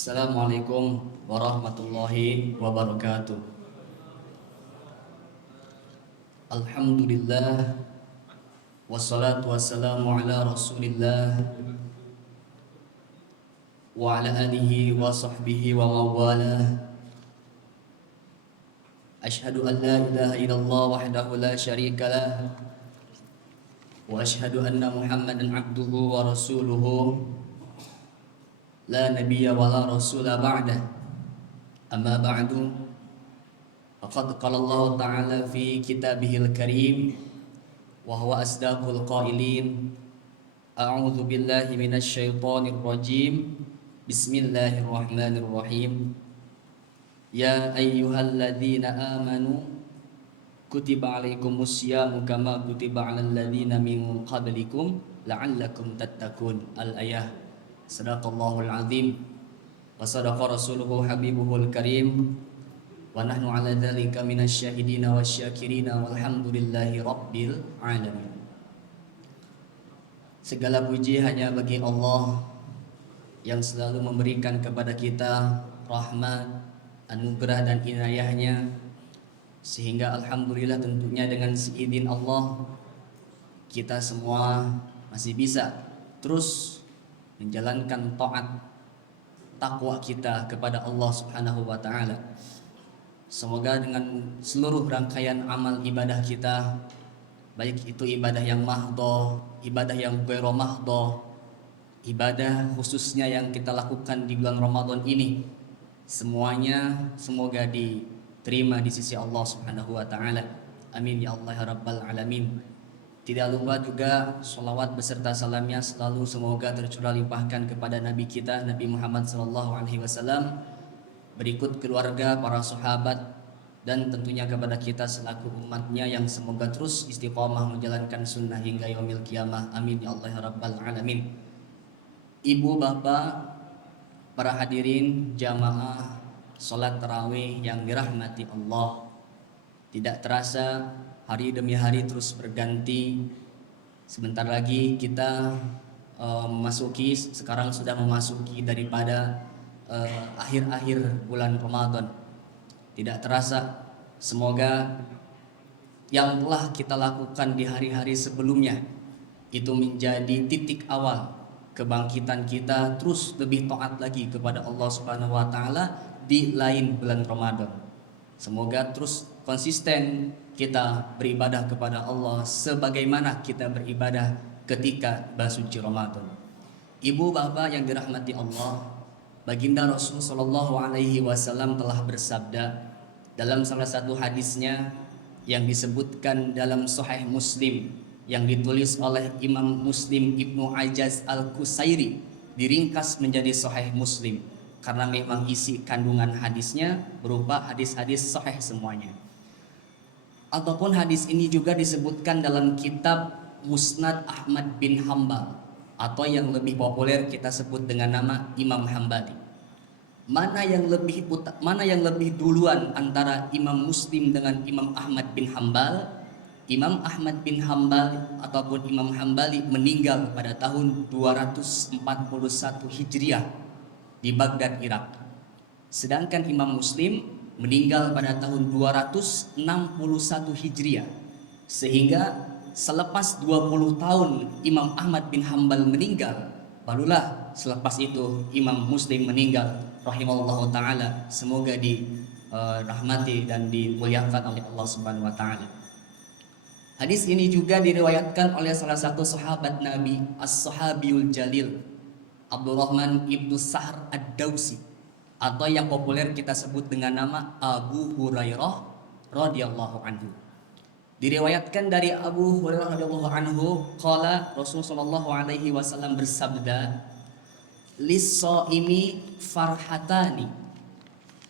Assalamualaikum warahmatullahi wabarakatuh. Alhamdulillah wassalatu wassalamu ala Rasulillah wa ala alihi wa sahbihi wa mawalah. Ashhadu an la ilaha illallah wahdahu la syarikalah wa ashhadu anna Muhammadan abduhu wa rasuluhu la nabiyya wa la rasula ba'dah. Amma ba'du, faqad qala Allah ta'ala fi kitabihil karim wa huwa asdaqul qailin. A'udzu billahi minasy syaithanir rajim. Bismillahirrahmanirrahim. Ya ayyuhalladzina amanu kutiba alaikumus syamu kama kutiba alal ladzina min qablikum la'allakum tattaqun. Al-ayah. Sadaqallahul azim wa sadaqa rasuluhu habibuhul karim wa nahnu ala dzalika minasy syahidina wasyakirina walhamdulillahi rabbil alamin. Segala puji hanya bagi Allah yang selalu memberikan kepada kita rahmat, anugerah dan inayahnya, sehingga alhamdulillah tentunya dengan seizin Allah kita semua masih bisa terus menjalankan taat takwa kita kepada Allah Subhanahu wa taala. Semoga dengan seluruh rangkaian amal ibadah kita, baik itu ibadah yang mahdhah, ibadah yang ghairu mahdhah, ibadah khususnya yang kita lakukan di bulan Ramadan ini, semuanya semoga diterima di sisi Allah Subhanahu wa taala. Amin ya Allah ya rabbal alamin. Tidak lupa juga sholawat beserta salamnya selalu semoga tercurah limpahkan kepada Nabi kita Nabi Muhammad SAW, berikut keluarga, para sahabat, dan tentunya kepada kita selaku umatnya yang semoga terus istiqomah menjalankan sunnah hingga yaumil qiyamah. Amin ya Allah ya rabbal alamin. Ibu, bapak, para hadirin jamaah sholat tarawih yang dirahmati Allah, tidak terasa hari demi hari terus berganti. Sebentar lagi kita sekarang sudah memasuki daripada akhir-akhir bulan Ramadan. Tidak terasa, semoga yang telah kita lakukan di hari-hari sebelumnya itu menjadi titik awal kebangkitan kita terus lebih taat lagi kepada Allah Subhanahu wa taala di lain bulan Ramadan. Semoga terus konsisten kita beribadah kepada Allah sebagaimana kita beribadah ketika bulan suci Ramadan. Ibu, bapak yang dirahmati Allah, baginda Rasul sallallahu alaihi wasallam telah bersabda dalam salah satu hadisnya yang disebutkan dalam Sahih Muslim yang ditulis oleh Imam Muslim Ibnu Ajaz Al-Qusairi, diringkas menjadi Sahih Muslim karena memang isi kandungan hadisnya berupa hadis-hadis sahih semuanya. Ataupun hadis ini juga disebutkan dalam kitab Musnad Ahmad bin Hambal, atau yang lebih populer kita sebut dengan nama Imam Hambali. Mana yang lebih duluan antara Imam Muslim dengan Imam Ahmad bin Hambal? Imam Ahmad bin Hambal ataupun Imam Hambali meninggal pada tahun 241 Hijriah di Baghdad, Irak. Sedangkan Imam Muslim meninggal pada tahun 261 Hijriah. Sehingga selepas 20 tahun Imam Ahmad bin Hambal meninggal, barulah selepas itu Imam Muslim meninggal rahimahullah ta'ala. Semoga dirahmati dan dimuliakan oleh Allah Subhanahu wa ta'ala. Hadis ini juga diriwayatkan oleh salah satu sahabat Nabi, As-Sahabiyul Jalil, Abdurrahman ibnu Sahr Ad-Dausi, atau yang populer kita sebut dengan nama Abu Hurairah radhiyallahu anhu. Diriwayatkan dari Abu Hurairah radhiyallahu anhu, qala Rasulullah sallallahu alaihi wasallam bersabda, lis-shaimi farhatani.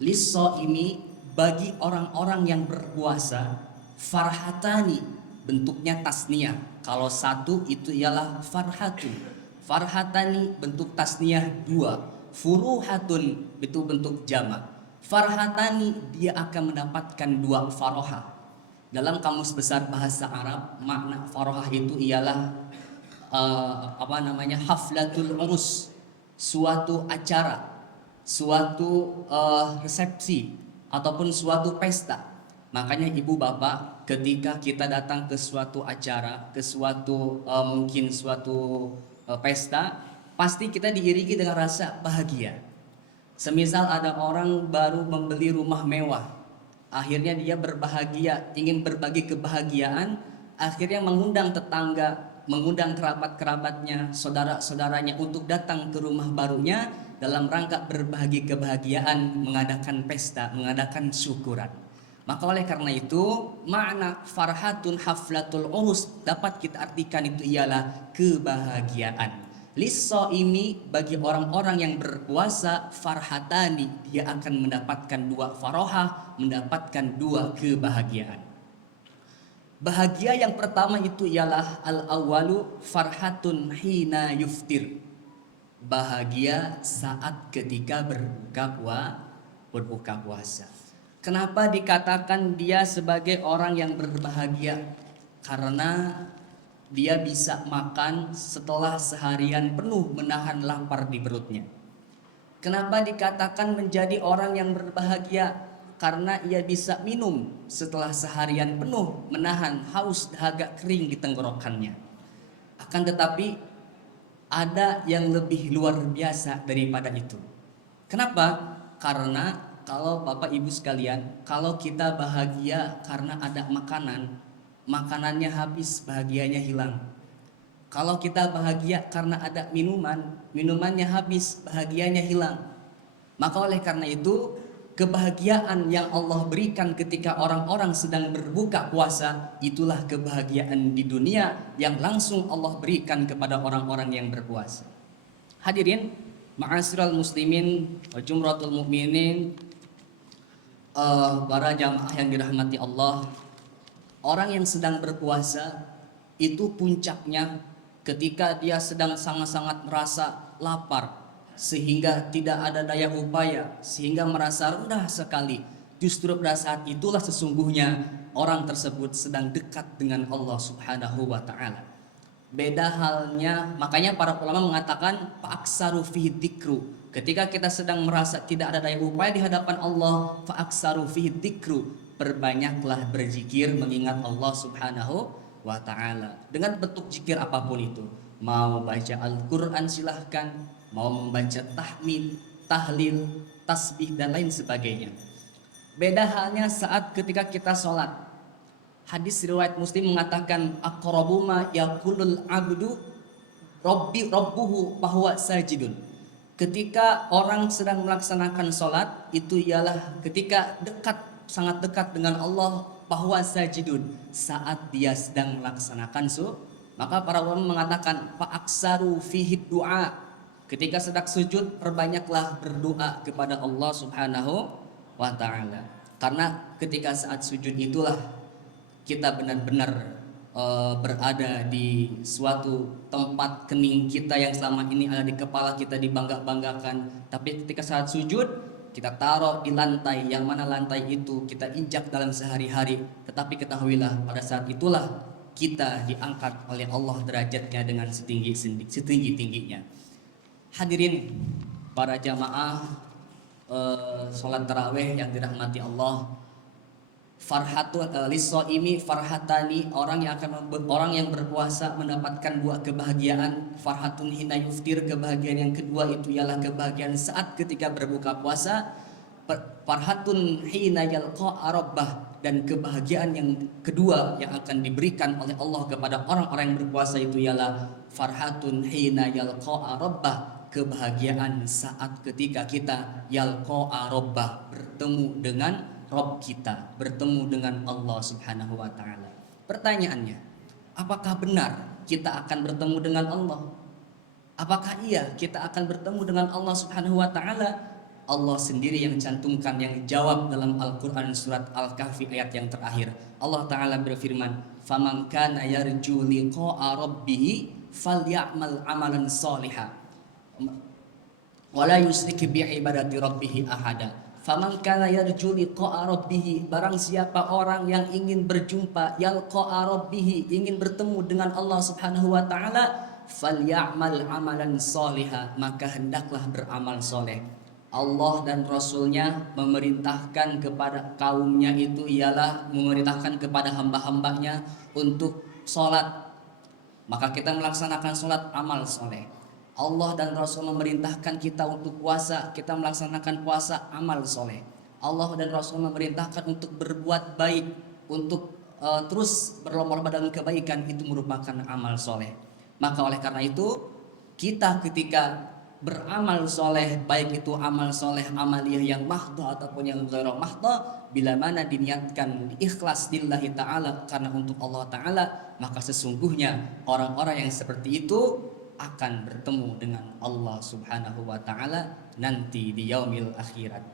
Lis-shaimi, bagi orang-orang yang berpuasa, farhatani bentuknya tasniyah. Kalau satu itu ialah farhatun. Farhatani bentuk tasniyah dua. Furuhatun itu bentuk jamak. Farhatani dia akan mendapatkan dua farohah. Dalam kamus besar bahasa Arab, makna farohah itu ialah haflatul urus, suatu acara suatu resepsi ataupun suatu pesta. Makanya ibu bapak, ketika kita datang ke suatu acara, ke suatu mungkin suatu pesta, pasti kita diiringi dengan rasa bahagia. Semisal ada orang baru membeli rumah mewah, akhirnya dia berbahagia, ingin berbagi kebahagiaan, akhirnya mengundang tetangga, mengundang kerabat-kerabatnya, saudara-saudaranya untuk datang ke rumah barunya dalam rangka berbagi kebahagiaan, mengadakan pesta, mengadakan syukuran. Maka oleh karena itu, makna farhatun haflatul urus dapat kita artikan itu ialah kebahagiaan. Lis-shaimi, bagi orang-orang yang berpuasa, farhatani, dia akan mendapatkan dua farohah, mendapatkan dua kebahagiaan. Bahagia yang pertama itu ialah al-awwalu farhatun hina yuftir. Bahagia saat ketika berbuka puasa. Kenapa dikatakan dia sebagai orang yang berbahagia? Karena dia bisa makan setelah seharian penuh menahan lapar di perutnya. Kenapa dikatakan menjadi orang yang berbahagia? Karena ia bisa minum setelah seharian penuh menahan haus dahaga kering di tenggorokannya. Akan tetapi ada yang lebih luar biasa daripada itu. Kenapa? Karena kalau Bapak Ibu sekalian, kalau kita bahagia karena ada makanan, makanannya habis, bahagianya hilang. Kalau kita bahagia karena ada minuman, minumannya habis, bahagianya hilang. Maka oleh karena itu, kebahagiaan yang Allah berikan ketika orang-orang sedang berbuka puasa, itulah kebahagiaan di dunia yang langsung Allah berikan kepada orang-orang yang berpuasa. Hadirin, ma'asyiral muslimin wa jumratul mukminin, para jamaah yang dirahmati Allah, orang yang sedang berpuasa itu puncaknya ketika dia sedang sangat-sangat merasa lapar sehingga tidak ada daya upaya, sehingga merasa rendah sekali. Justru pada saat itulah sesungguhnya orang tersebut sedang dekat dengan Allah Subhanahu wa taala. Beda halnya, makanya para ulama mengatakan fa'aksaru fihi dzikru. Ketika kita sedang merasa tidak ada daya upaya di hadapan Allah, fa'aksaru fihi dzikru, perbanyaklah berzikir mengingat Allah Subhanahu wa taala. Dengan bentuk zikir apapun itu. Mau baca Al-Qur'an silahkan, mau membaca tahmid, tahlil, tasbih dan lain sebagainya. Beda halnya saat ketika kita sholat. Hadis riwayat Muslim mengatakan aqrabu ma yaqulul abdu rabbuhu bahwa sajidun. Ketika orang sedang melaksanakan sholat, itu ialah ketika sangat dekat dengan Allah, bahwa sajidun, saat dia sedang melaksanakan maka para ulama mengatakan fa'aksaru fihi du'a. Ketika sedang sujud, perbanyaklah berdoa kepada Allah Subhanahu wa taala. Karena ketika saat sujud itulah kita benar-benar berada di suatu tempat kening kita yang selama ini ada di kepala kita dibangga-banggakan. Tapi ketika saat sujud, kita taruh di lantai, yang mana lantai itu kita injak dalam sehari-hari. Tetapi ketahuilah pada saat itulah kita diangkat oleh Allah derajatnya dengan setinggi-tingginya. Hadirin para jamaah sholat tarawih yang dirahmati Allah, farhatun lis-shaimi farhatani, orang yang berpuasa mendapatkan dua kebahagiaan. Farhatun hina yuftir, kebahagiaan yang kedua itu ialah kebahagiaan saat ketika berbuka puasa. Farhatun hina yalqa rabbah, dan kebahagiaan yang kedua yang akan diberikan oleh Allah kepada orang-orang yang berpuasa itu ialah farhatun hina yalqa rabbah, kebahagiaan saat ketika kita yalqa rabbah, bertemu dengan Rabb kita, bertemu dengan Allah Subhanahu wa taala. Pertanyaannya, apakah benar kita akan bertemu dengan Allah? Apakah iya kita akan bertemu dengan Allah Subhanahu wa taala? Allah sendiri yang cantumkan, yang jawab dalam Al-Qur'an surat Al-Kahfi ayat yang terakhir. Allah taala berfirman, "Faman kana yarju liqa'a rabbih falyamal amalan shalihan wa la yusyrik bi ibadati rabbih ahada." Faman kana yarju liqa'a rabbih, barang siapa orang yang ingin berjumpa yalqa'a rabbih, ingin bertemu dengan Allah Subhanahu wa taala, falyamal amalan shalihan, maka hendaklah beramal soleh. Allah dan Rasulnya memerintahkan kepada kaumnya itu ialah memerintahkan kepada hamba-hambanya untuk sholat, maka kita melaksanakan sholat amal soleh. Allah dan Rasul memerintahkan kita untuk puasa, kita melaksanakan puasa amal soleh. Allah dan Rasul memerintahkan untuk berbuat baik, untuk terus berlomba-lomba dalam kebaikan, itu merupakan amal soleh. Maka oleh karena itu kita ketika beramal soleh, baik itu amal soleh amaliyah yang mahdoh ataupun yang ghairu mahdoh, bila mana diniatkan ikhlas lillahi ta'ala, karena untuk Allah ta'ala, maka sesungguhnya orang-orang yang seperti itu akan bertemu dengan Allah subhanahu wa ta'ala nanti di yaumil akhirat.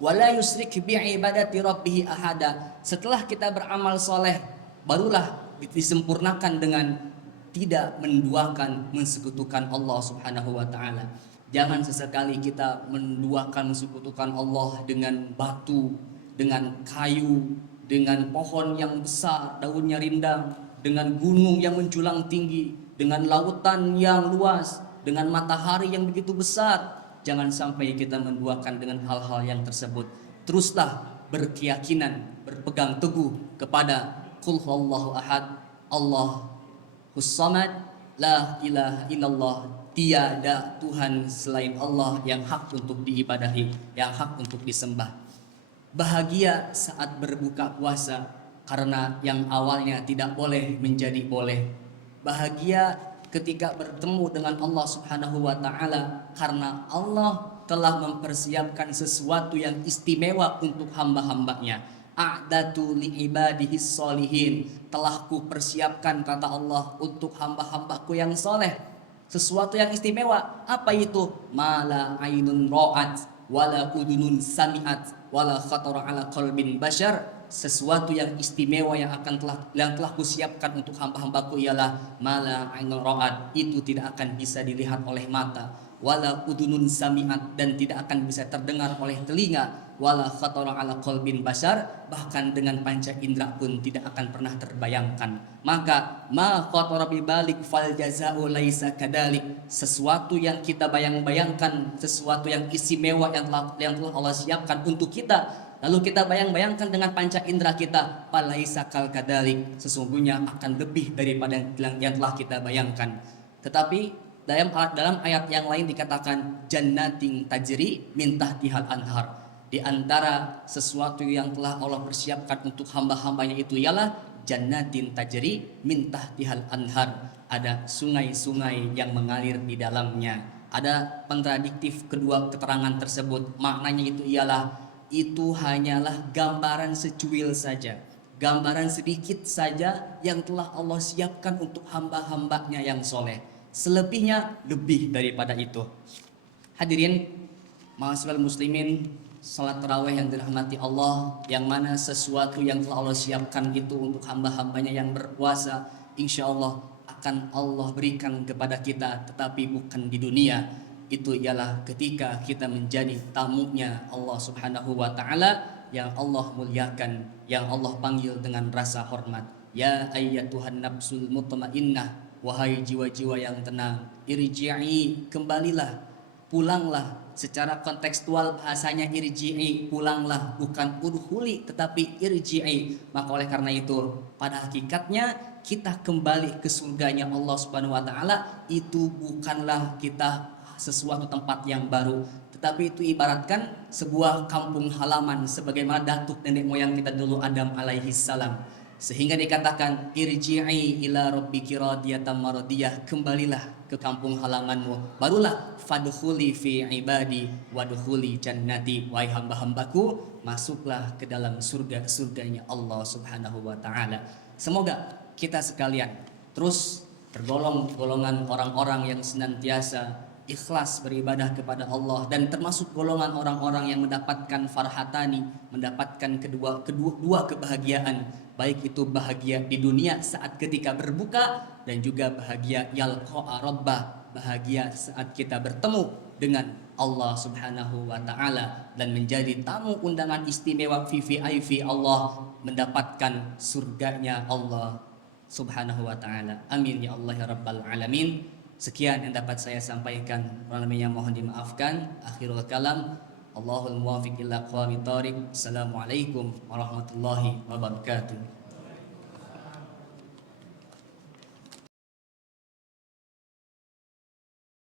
Wala yusrik bi'ibadati rabbih ahada. Setelah kita beramal soleh, barulah disempurnakan dengan tidak menduakan, mensekutukan Allah subhanahu wa ta'ala. Jangan sesekali kita menduakan, mensekutukan Allah dengan batu, dengan kayu, dengan pohon yang besar, daunnya rindang, dengan gunung yang menjulang tinggi, dengan lautan yang luas, dengan matahari yang begitu besar. Jangan sampai kita menduakan dengan hal-hal yang tersebut. Teruslah berkeyakinan, berpegang teguh kepada Qul huwallahu ahad, Allah As-Samad, la ilaha illallah, tiada Tuhan selain Allah yang hak untuk diibadahi, yang hak untuk disembah. Bahagia saat berbuka puasa, karena yang awalnya tidak boleh menjadi boleh. Bahagia ketika bertemu dengan Allah subhanahu wa ta'ala, karena Allah telah mempersiapkan sesuatu yang istimewa untuk hamba-hambanya. A'datu li'ibadihi sholihin, telah ku persiapkan, kata Allah, untuk hamba-hambaku yang soleh sesuatu yang istimewa. Apa itu? Mala ainun ra'at wala udunun sami'at wala khatara ala qalbin bashar. Sesuatu yang istimewa yang telah kusiapkan untuk hamba-hambaku ialah mala ainun ra'at, itu tidak akan bisa dilihat oleh mata, wala udunun sami'at, dan tidak akan bisa terdengar oleh telinga, wala khatara ala qalbin bashar, bahkan dengan panca indera pun tidak akan pernah terbayangkan. Maka ma khatara bi balik fal jazaa'u laisa kadalik. Sesuatu yang kita bayang-bayangkan, sesuatu yang istimewa yang telah Allah siapkan untuk kita, lalu kita bayang-bayangkan dengan panca indera kita, falaisa kal kadalik, sesungguhnya akan lebih daripada yang telah kita bayangkan. Tetapi dalam ayat yang lain dikatakan jannatin tajri min tahtihal anhar. Di antara sesuatu yang telah Allah persiapkan untuk hamba-hambanya itu ialah jannatin tajri min tahtihal anhar. Ada sungai-sungai yang mengalir di dalamnya. Ada kontradiktif kedua keterangan tersebut. Maknanya itu ialah itu hanyalah gambaran secuil saja, gambaran sedikit saja yang telah Allah siapkan untuk hamba-hambanya yang soleh. Selebihnya lebih daripada itu. Hadirin ma'asyiral muslimin, salat tarawih yang dirahmati Allah, yang mana sesuatu yang telah Allah siapkan itu untuk hamba-hambanya yang berpuasa, insya Allah akan Allah berikan kepada kita, tetapi bukan di dunia. Itu ialah ketika kita menjadi tamunya Allah subhanahu wa ta'ala, yang Allah muliakan, yang Allah panggil dengan rasa hormat. Ya ayyatuhan nafsul mutmainnah, wahai jiwa-jiwa yang tenang, irji'i, kembalilah, pulanglah. Secara kontekstual bahasanya irji'i, pulanglah, bukan udhuli tetapi irji'i. Maka oleh karena itu pada hakikatnya kita kembali ke surganya Allah subhanahu wa ta'ala itu bukanlah kita sesuatu tempat yang baru, tetapi itu ibaratkan sebuah kampung halaman sebagaimana datuk nenek moyang kita dulu Adam alaihi salam. Sehingga dikatakan irji'i ila rabbiki radiyatan maradiyah, kembalilah ke kampung halamanmu, barulah fadkhuli fi ibadi wadkhuli jannati, wahai hamba-hambaku, masuklah ke dalam surganya Allah subhanahu wa ta'ala. Semoga kita sekalian terus tergolong golongan orang-orang yang senantiasa ikhlas beribadah kepada Allah, dan termasuk golongan orang-orang yang mendapatkan farhatani, mendapatkan kedua kebahagiaan, baik itu bahagia di dunia saat ketika berbuka, dan juga bahagia yalqa rabbah, bahagia saat kita bertemu dengan Allah subhanahu wa ta'ala dan menjadi tamu undangan istimewa VVIP Allah, mendapatkan surganya Allah subhanahu wa ta'ala. Amin ya Allah ya rabbal alamin. Sekian yang dapat saya sampaikan. Kurang lebihnya mohon dimaafkan. Akhirul kalam. Allahul muwafiq ila aqwamit thoriq. Assalamualaikum warahmatullahi wabarakatuh.